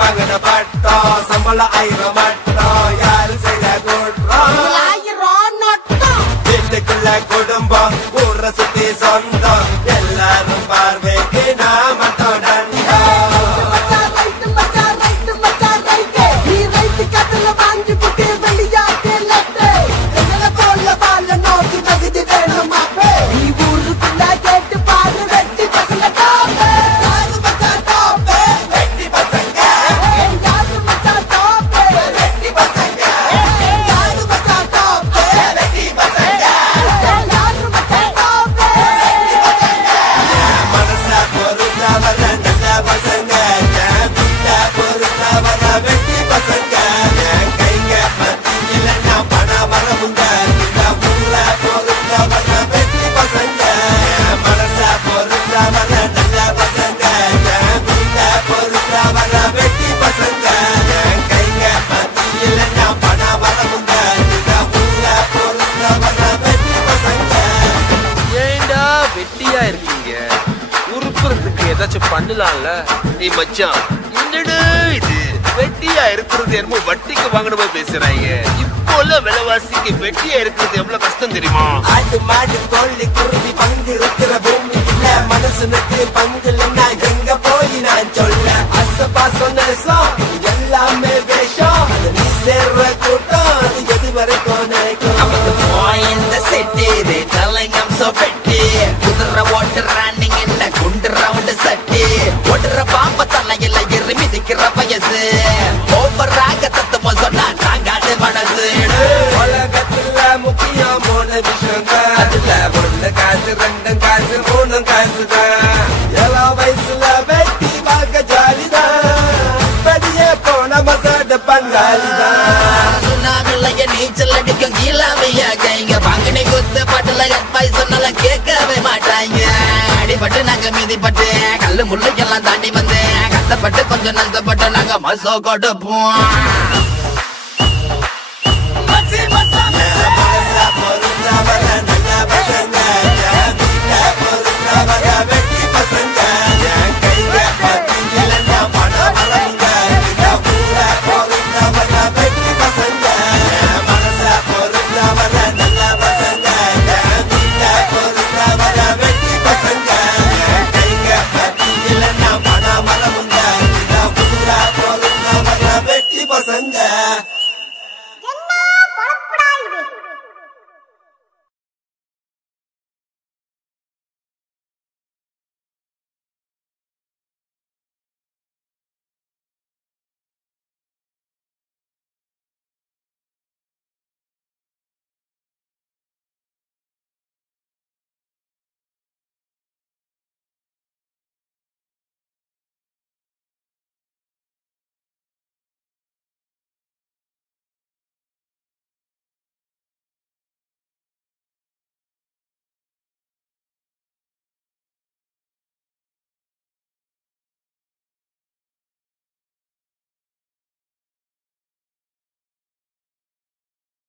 வாங்கின பட்டம் சம்பளம் 1000 மட்டம் யாரு செய்த குற்றம் வீட்டுக்குள்ள குடும்பம் ஊரை சுத்தி சொந்தம் எல்லாரும் பார்வைக்கு நான் மட்டும் பண்ணலாம்ல நீ மச்சான் என்னடா இது வெட்டியா இருக்கிறது என்னமோ வட்டிக்கு வாங்கின மாதிரி பேசுறாங்க இப்போ உள்ள விலைவாசிக்கு வெட்டியா இருக்கிறது எவ்வளவு கஷ்டம் தெரியுமா ஆட்டு மாடு கோழி குருவி பங்கு இருக்கிற பூமி இல்ல மனசுனுக்கு பங்கு இல்லைன்னா எங்க போய் நான் சொல்ல அசபாசம் நேசம் எல்லாமே வேஷம் அது நீ சேர்ற கூட்டம் அது எது வரைக்கும் நினைக்கும் இந்த செட்டி தலைங்கம் சொப்பெட்டி குதிரை ஓட்டுறான் நீங்க என்ன குண்டு ரவுண்டு சட்டி ஓட்டுற பாம்ப தலையில எறி மிதிக்கிற வயசு ஒவ்வொரு தத்துவ சொன்னா தாங்காது மனசு உலகத்துல முக்கியமான விஷயங்க அதுல ஒண்ணு காசு ரெண்டும் காசு மூணும் காசுதான் 7 வயசுல வெட்டி பார்க்க ஜாலிதான் வெளியே போன மசாட பங்காளிதான் சுனாமிலைய நீச்சல் அடிக்கும் கீழாமையா கைங்க பங்குனி குத்து பட்டுல அட்வைஸ் சொன்னாலும் கேட்கவே மாட்டாங்க அடிபட்டு நாங்க மீதிப்பட்டு கல்லு முள்ளைக்கெல்லாம் தாண்டி வந்து கஷ்டப்பட்டு கொஞ்சம் நஷ்டப்பட்டு நாங்க மசோ கொடுப்போம் பொருத்தவர நல்ல பசங்க